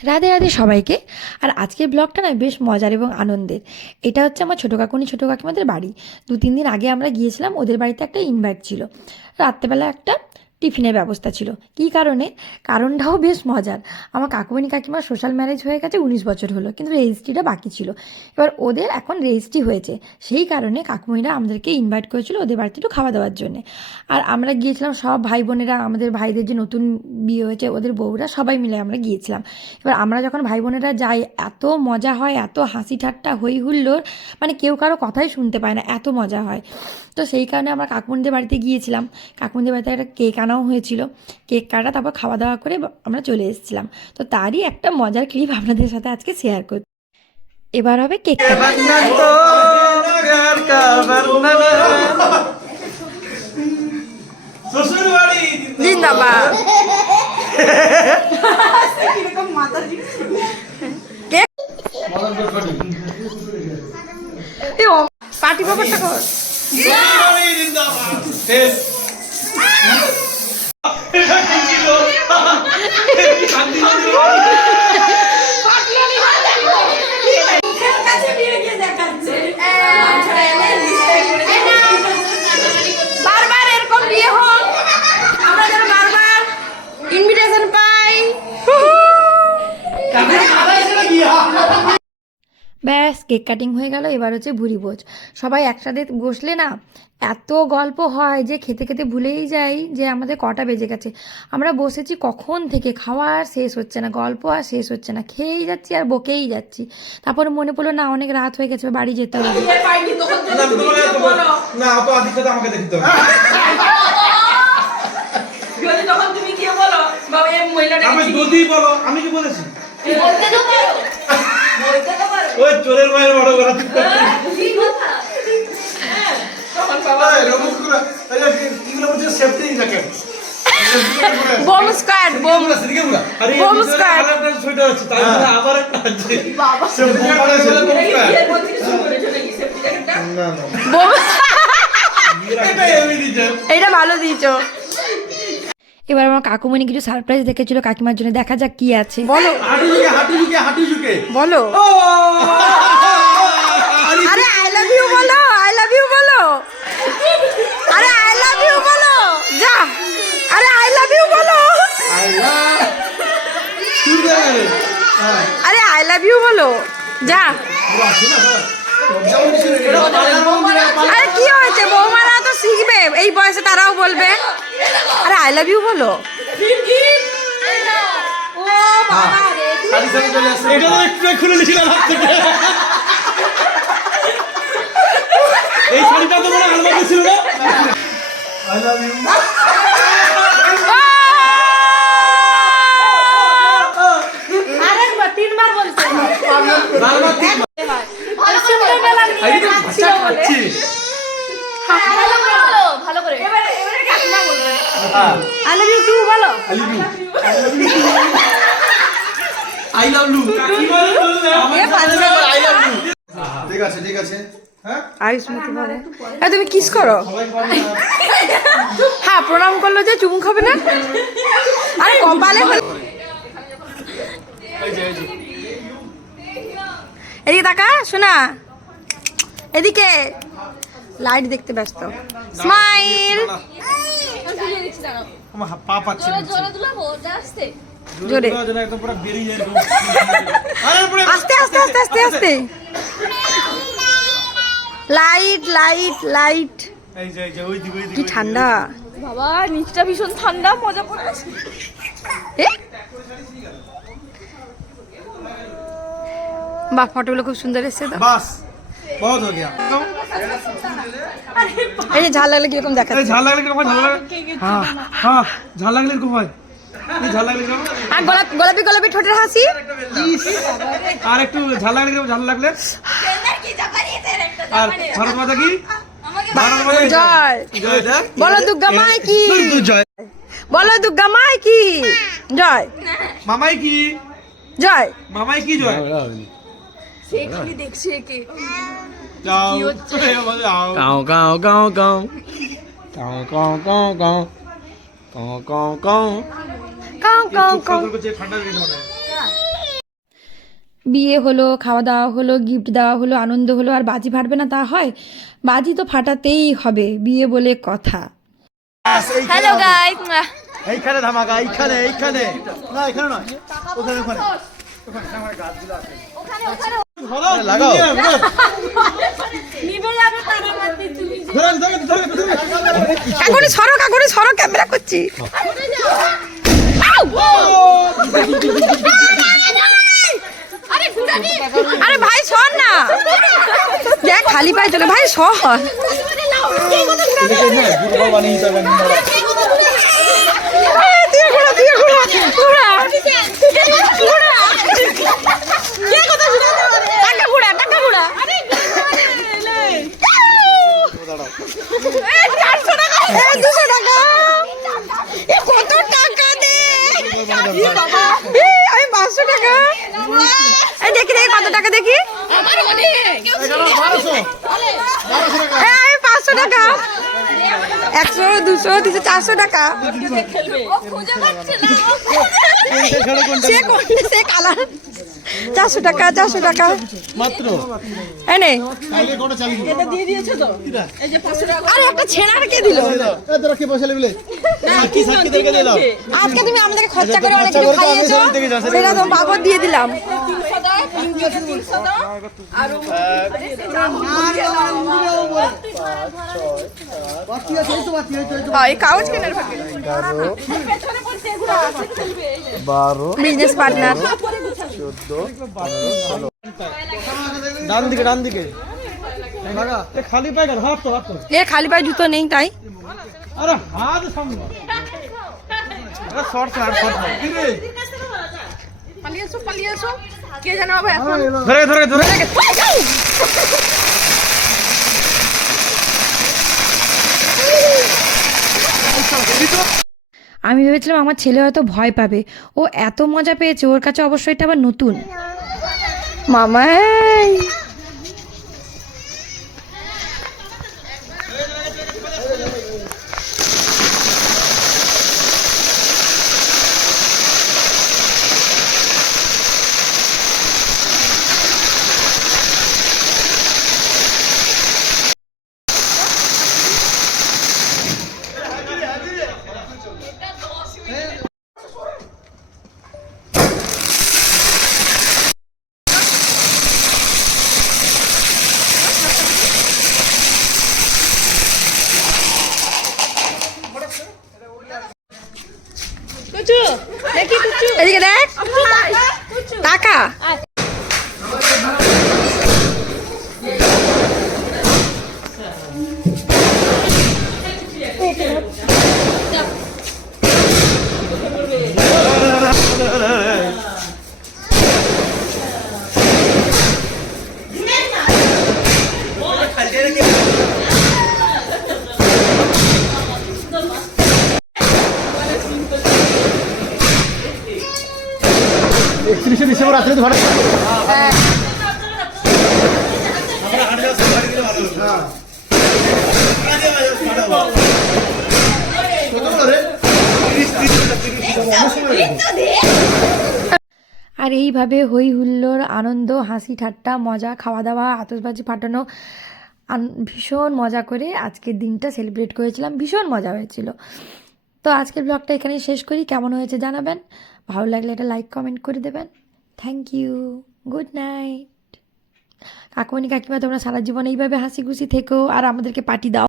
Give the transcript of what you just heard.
রাধে রাধে সবাইকে। আর আজকের ব্লগটা না বেশ মজার এবং আনন্দের। এটা হচ্ছে আমার ছোটো কাকুনি ছোটো কাকিমাদের বাড়ি। 2-3 দিন আগে আমরা গিয়েছিলাম, ওদের বাড়িতে একটা ইনভাইট ছিল। রাত্রেবেলা একটা টিফিনের ব্যবস্থা ছিল। কী কারণে? কারণটাও বেশ মজার। আমার কাকুমণি কাকিমার সোশ্যাল ম্যারেজ হয়ে গেছে, 19 বছর হলো, কিন্তু রেজিস্ট্রিটা বাকি ছিল। এবার ওদের এখন রেজিস্ট্রি হয়েছে, সেই কারণে কাকুমণিরা আমাদেরকে ইনভাইট করেছিল ওদের বাড়িতে একটু খাওয়া দাওয়ার জন্যে। আর আমরা গিয়েছিলাম সব ভাই বোনেরা, আমাদের ভাইদের যে নতুন বিয়ে হয়েছে ওদের বউরা, সবাই মিলে আমরা গিয়েছিলাম। এবার আমরা যখন ভাই বোনেরা যাই, এত মজা হয়, এত হাসি ঠাট্টা হই হুল্লোড়, মানে কেউ কারো কথাই শুনতে পায় না, এত মজা হয়। তো সেই কারণে আমরা কাকুমণিদের বাড়িতে গিয়েছিলাম। কাকুমণিদের বাড়িতে একটা কেক আনাও হয়েছিল। কেক কাটা, তারপর খাওয়া দাওয়া করে আমরা চলে এসেছিলাম। তো তারই একটা মজার ক্লিপ আপনাদের সাথে আজকে শেয়ার করছি। এবার হবে কেক কাটা। জিন্দাবাদ। কেক পার্টি ব্যাপারটা কর। বারবার এরকম বিয়ে হোক, আমরা যেন বারবার ইনভিটেশন পাই। ব্যাস, কেক কাটিং হয়ে গেল। এবার হচ্ছে ভুরি ভোজ। সবাই একসাথে বসলে না এত গল্প হয় যে খেতে খেতে ভুলেই যাই যে আমাদের কটা বেজে গেছে। আমরা বসেছি কখন থেকে, খাওয়া আর শেষ হচ্ছে না, গল্প আর শেষ হচ্ছে না, খেয়েই যাচ্ছি আর বকেই যাচ্ছি। তারপরে মনে পড়লো না, অনেক রাত হয়ে গেছে, বাড়ি যেতে হবে। আমি কি বলেছি? ওই চোরের মায়ের বড় করা bomb squad, bomb bomb squad. আবার একটা আছে এইটা ভালো দিয়েছো। এবার আমার কাকুমণি কিছু সারপ্রাইজ দেখেছিল কাকিমার জন্য, দেখা যাক কি আছে। বলো বলো। আরে আই লাভ ইউ বলো, আই লাভ ইউ বলো। আরে আই লাভ ইউ বলো, যা। আরে আই লাভ ইউ বলো। আরে আই লাভ ইউ বলো, যা। আরে কি হয়েছে, বৌমারা তো শিখবে, এই বয়সে তারাও বলবে। আরে আই লাভ ইউ বলো। এই শাড়িটা তো মনে আলমারি ছিল না। I love you. আরে 3 বার বলতে ভালো করে। আই লাভ ইউ টু বলো। I love you. ঠিক আছে ঠিক আছে। হ্যাঁ আয়ুষ্মতি বলে। তুমি কিস করো। হ্যাঁ, প্রণাম করলো যে চুমু খাবে না। আরে কপালে এদিকে তাকা শোনা, এদিকে। লাইট দেখতে ব্যস্ত। স্মাইল। আমার পা পাচ্ছে জোরে, একদম পুরো বেরিয়ে যায়। আস্তে আস্তে আস্তে আস্তে আস্তে। Light light light. এই যে ওই দিকে কি ঠান্ডা বাবা, নিচটা ভীষণ ঠান্ডা, মজা পড়ে আছে। বাহ, ফটোগুলো খুব সুন্দর এসেছে তো। বাস বহুত হয়ে গেল। এই যে ঝাল লাগলে কিরকম দেখাচ্ছে। ঝাল লাগলে কিরকম হয়? ঝাল লাগলে হ্যাঁ হ্যাঁ, ঝাল লাগলে কিরকম হয়? এই ঝাল লাগলে কিরকম? আর গোলাপি গোলাপি ঠোঁটের হাসি। আর একটু ঝাল লাগলে কিরকম? ঝাল লাগলে আর ভারত মাতা কি? ভারত মাতা কি? জয় জয় দেখ। বলো দুর্গা মাই কি। জয় বলো দুর্গা মাই কি জয়। মামাই কি? জয় মামাই কি জয়? সে খালি দেখছে একে। যাও Cao cao cao cao cao cao cao cao cao cao cao cow cow cow. ঠান্ডা লেগে যাবে। বিয়ে হলো, খাওয়া দাওয়া হলো, গিফট দেওয়া হলো, আনন্দ হলো, আর বাজি ফাটবে না তা হয়? বাজি তো ফাটাতেই হবে, বিয়ে বলে কথা। হ্যালো গাইস, এইখানে ধামাকা, এইখানে এইখানে না, এখানে নয়, ওখানে ওখানে লাগাও। কাকুনি সরো ক্যামেরা করছি। আরে ভাই সর না, দেখ খালি পায়ে চলে, ভাই সর। আমি 500 টাকা দেখি কত টাকা দেখি। আমি 500 টাকা, 100, 200, 300, 400 টাকা। সে কালার 400 টাকা, 400 টাকা মাত্র। এনে। এটা দিয়ে দিয়েছো তো? এই যে 500 টাকা। আরে একটা ছেঁড়া কে দিল? তোরা কি পয়সা লেবলে? সাক্ষী সাক্ষীদেরকে দিলাম। আজকে তুমি আমাদেরকে খরচা করে অনেক কিছু খাইয়েছো, সেটা তো বাবদ দিয়ে দিলাম। 300 দাও, 300 দাও। আর এই কাগজ কেনার ভাগে পেছনে বলছে এগুলো আছে খেলবে। 12 বিজনেস পার্টনার। 14 15 ডান দিকে ডান দিকে লাগা। এ খালি পায়ে গেল, হাত তো হাত তো। এর খালি পায়ে জুতো নেই তাই। আরে হাত সামনে, আরে শর্ট শর্ট শর্ট কি রে? পালিয়ে এসো কে জানো হবে এখন। ধরে ধরে ধরে আমি ভেবেছিলাম আমার ছেলে হয়তো ভয় পাবে, ও এত মজা পেয়েছে, ওর কাছে অবশ্যই এটা আবার নতুন। মামাই কুচু দেখি কুচু এদিকে দেখ, টাকা ডিসেম্বর রাত্রে ভাড়া আর এইভাবে হই হুল্লোড়, আনন্দ, হাসি ঠাট্টা, মজা, খাওয়া দাওয়া, আতশবাজি ফাটানো, ভীষণ মজা করে আজকের দিনটা সেলিব্রেট করেছিলাম, ভীষণ মজা হয়েছিল। তো আজকের ব্লগটা এখানেই শেষ করি, কেমন হয়েছে জানাবেন, ভালো লাগলে এটা লাইক কমেন্ট করে দেবেন। Thank you, good night. কাকুমণি কাকিমা তোমরা সারা জীবন এইভাবে হাসি খুশি থেকো আর আমাদেরকে পার্টি দাও।